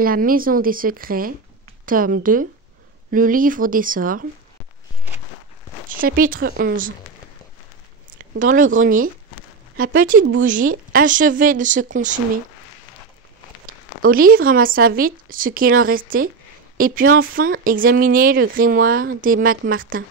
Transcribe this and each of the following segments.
La Maison des Secrets, tome 2, le livre des sorts. Chapitre 11. Dans le grenier, la petite bougie achevait de se consumer. Olive ramassa vite ce qu'il en restait et put enfin examiner le grimoire des Mac-Martin.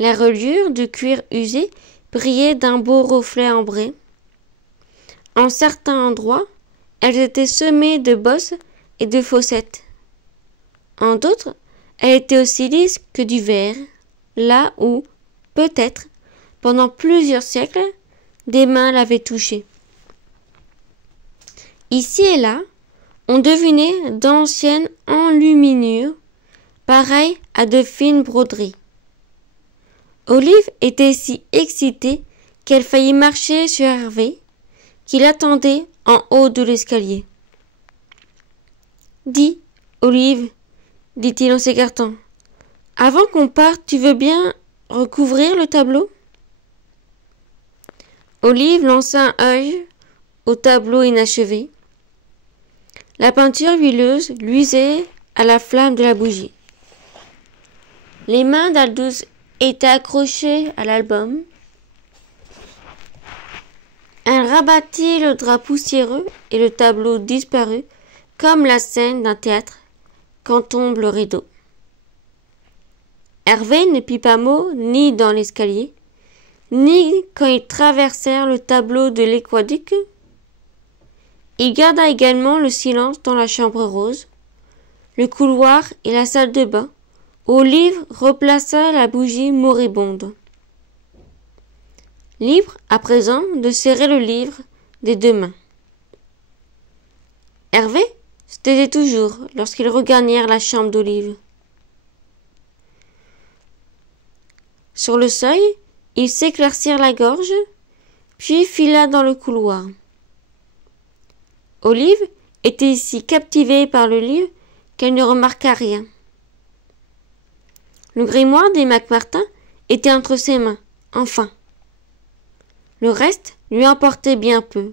La reliure de cuir usé brillait d'un beau reflet ambré. En certains endroits, elles étaient semées de bosses et de fossettes. En d'autres, elles étaient aussi lisses que du verre, là où, peut-être, pendant plusieurs siècles, des mains l'avaient touchée. Ici et là, on devinait d'anciennes enluminures, pareilles à de fines broderies. Olive était si excitée qu'elle faillit marcher sur Hervé, qui l'attendait en haut de l'escalier. « Dis, Olive, dit-il en s'écartant, avant qu'on parte, tu veux bien recouvrir le tableau ?» Olive lança un œil au tableau inachevé. La peinture huileuse luisait à la flamme de la bougie. Les mains d'Aldous étaient accrochées à l'album. Elle rabattit le drap poussiéreux et le tableau disparut comme la scène d'un théâtre quand tombe le rideau. Hervé ne put pas mot ni dans l'escalier, ni quand ils traversèrent le tableau de l'aqueduc. Il garda également le silence dans la chambre rose, le couloir et la salle de bain, où Olive replaça la bougie moribonde. Libre, à présent, de serrer le livre des deux mains. Hervé se taisait toujours lorsqu'ils regagnèrent la chambre d'Olive. Sur le seuil, ils s'éclaircirent la gorge, puis fila dans le couloir. Olive était si captivée par le livre qu'elle ne remarqua rien. Le grimoire des Mac-Martin était entre ses mains, enfin. Le reste lui importait bien peu.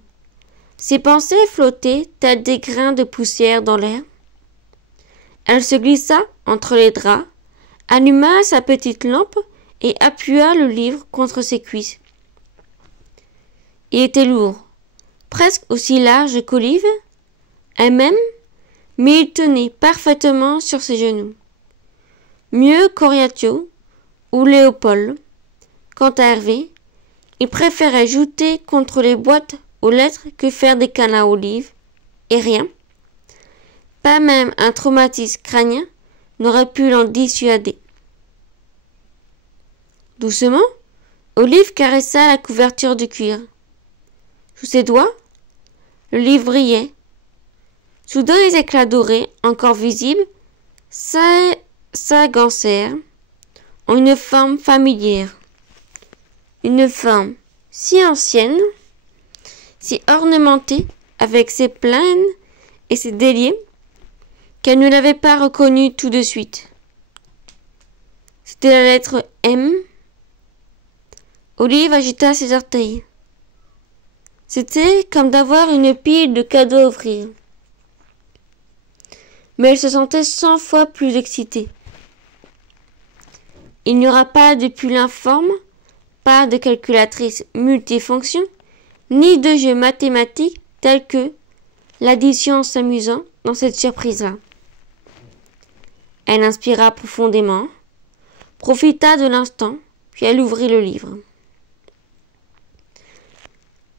Ses pensées flottaient telles des grains de poussière dans l'air. Elle se glissa entre les draps, alluma sa petite lampe et appuya le livre contre ses cuisses. Il était lourd, presque aussi large qu'Olive elle-même, mais il tenait parfaitement sur ses genoux. Mieux qu'Oriatio ou Léopold. Quant à Hervé, il préférait jouter contre les boîtes aux lettres que faire des câlins à Olive, et rien, pas même un traumatisme crânien, n'aurait pu l'en dissuader. Doucement, Olive caressa la couverture de cuir. Sous ses doigts, le livre brillait. Soudain, les éclats dorés, encore visibles, s'agancèrent en une forme familière. Une forme si ancienne, si ornementée avec ses plaines et ses déliés, qu'elle ne l'avait pas reconnue tout de suite. C'était la lettre M. Olive agita ses orteils. C'était comme d'avoir une pile de cadeaux à offrir. Mais elle se sentait 100 fois plus excitée. Il n'y aura pas de pull informe, pas de calculatrice multifonction, ni de jeux mathématiques tels que l'addition s'amusant dans cette surprise-là. Elle inspira profondément, profita de l'instant, puis elle ouvrit le livre.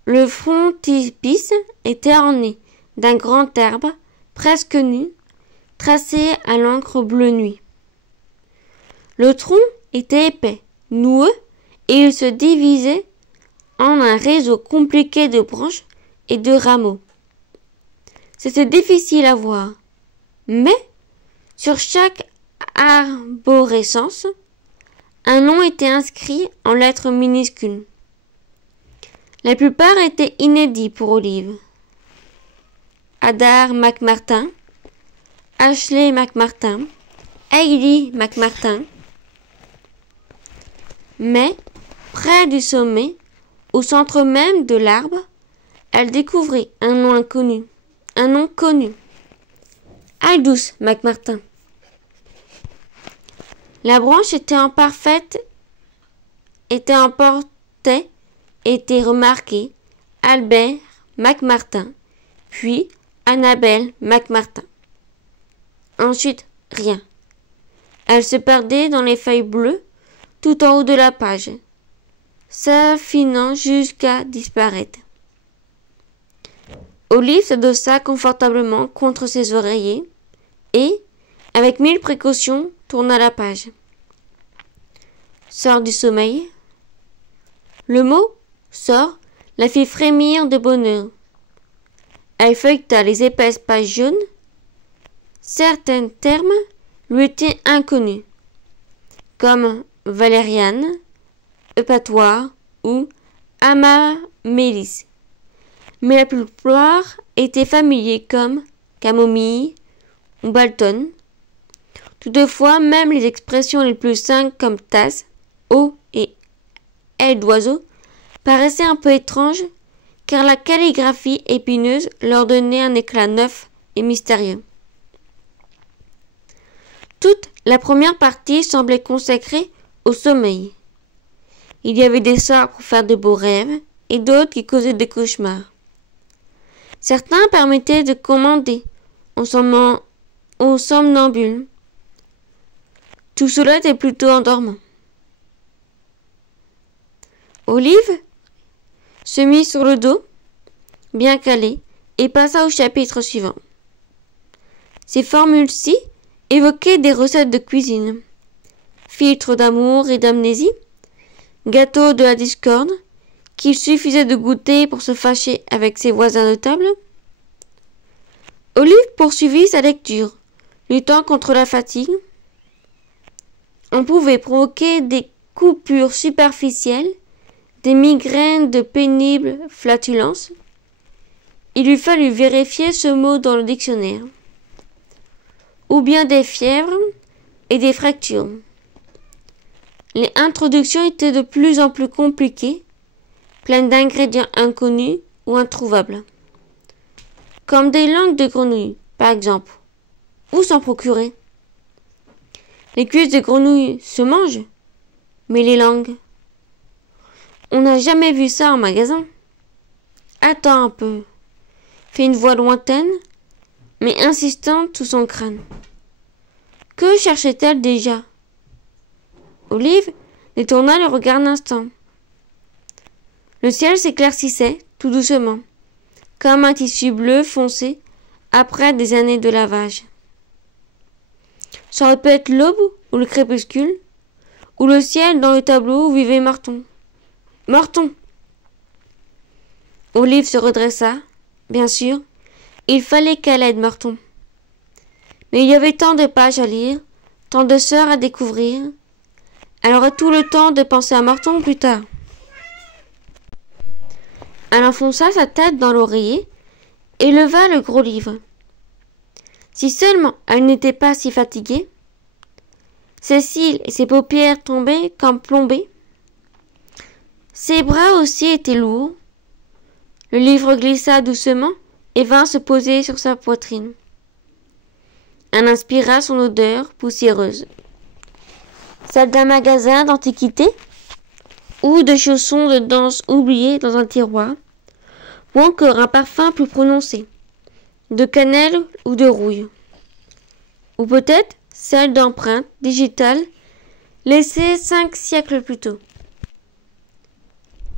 Le frontispice était orné d'un grand arbre, presque nu, tracé à l'encre bleu nuit. Le tronc était épais, noueux, et il se divisait en un réseau compliqué de branches et de rameaux. C'était difficile à voir, mais sur chaque arborescence, un nom était inscrit en lettres minuscules. La plupart étaient inédits pour Olive. Adar Mac-Martin, Ashley Mac-Martin, Heidi Mac-Martin. Mais, près du sommet, au centre même de l'arbre, elle découvrit un nom inconnu, un nom connu. Aldous McMartin. La branche était remarquée Albert McMartin, puis Annabelle McMartin. Ensuite, rien. Elle se perdait dans les feuilles bleues tout en haut de la page, s'affinant jusqu'à disparaître. Olive s'adossa confortablement contre ses oreillers et, avec 1000 précautions, tourna la page. Sort du sommeil. Le mot « sort » la fit frémir de bonheur. Elle feuilleta les épaisses pages jaunes. Certains termes lui étaient inconnus, comme valériane, eupatoire ou amamélis. Mais la plupart étaient familiers comme camomille ou balton. Toutefois, même les expressions les plus simples comme tasse, eau et aile d'oiseau paraissaient un peu étranges, car la calligraphie épineuse leur donnait un éclat neuf et mystérieux. Toute la première partie semblait consacrée au sommeil. Il y avait des sorts pour faire de beaux rêves et d'autres qui causaient des cauchemars. Certains permettaient de commander aux somnambules. Tout cela était plutôt endormant. Olive se mit sur le dos, bien calé, et passa au chapitre suivant. Ces formules-ci évoquaient des recettes de cuisine, filtres d'amour et d'amnésie, gâteaux de la discorde, qu'il suffisait de goûter pour se fâcher avec ses voisins de table. Olive poursuivit sa lecture, luttant contre la fatigue. On pouvait provoquer des coupures superficielles, des migraines de pénibles flatulences. Il lui fallut vérifier ce mot dans le dictionnaire. Ou bien des fièvres et des fractures. Les introductions étaient de plus en plus compliquées, pleines d'ingrédients inconnus ou introuvables. Comme des langues de grenouille, par exemple. Où s'en procurer? Les cuisses de grenouille se mangent, mais les langues? On n'a jamais vu ça en magasin. Attends un peu, fit une voix lointaine, mais insistante sous son crâne. Que cherchait-elle déjà? Olive détourna le regard un instant. Le ciel s'éclaircissait tout doucement, comme un tissu bleu foncé après des années de lavage. Ça aurait pu être l'aube ou le crépuscule, ou le ciel dans le tableau où vivait Marton. Marton! Olive se redressa, bien sûr. Il fallait qu'elle aide Marton. Mais il y avait tant de pages à lire, tant de sœurs à découvrir. Elle aurait tout le temps de penser à Marton plus tard. Elle enfonça sa tête dans l'oreiller et leva le gros livre. Si seulement elle n'était pas si fatiguée. Ses cils et ses paupières tombaient comme plombés. Ses bras aussi étaient lourds. Le livre glissa doucement et vint se poser sur sa poitrine. Elle inspira son odeur poussiéreuse. Celle d'un magasin d'antiquités ou de chaussons de danse oubliés dans un tiroir, ou encore un parfum plus prononcé, de cannelle ou de rouille, ou peut-être celle d'empreintes digitales laissées 5 siècles plus tôt.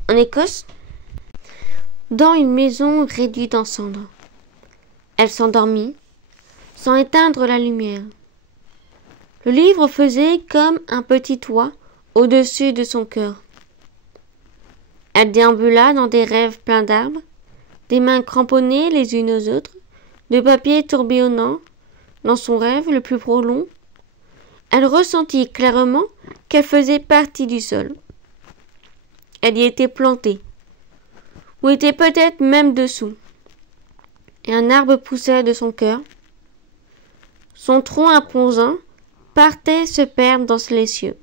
En Écosse, dans une maison réduite en cendres. Elle s'endormit, sans éteindre la lumière. Le livre faisait comme un petit toit au-dessus de son cœur. Elle déambula dans des rêves pleins d'arbres, des mains cramponnées les unes aux autres, de papier tourbillonnant dans son rêve le plus profond. Elle ressentit clairement qu'elle faisait partie du sol. Elle y était plantée, ou était peut-être même dessous. Et un arbre poussait de son cœur. Son tronc imposant partait se perdre dans les cieux.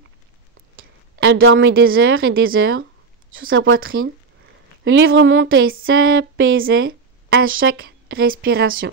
Elle dormait des heures et des heures sur sa poitrine. Le livre montait et s'apaisait à chaque respiration.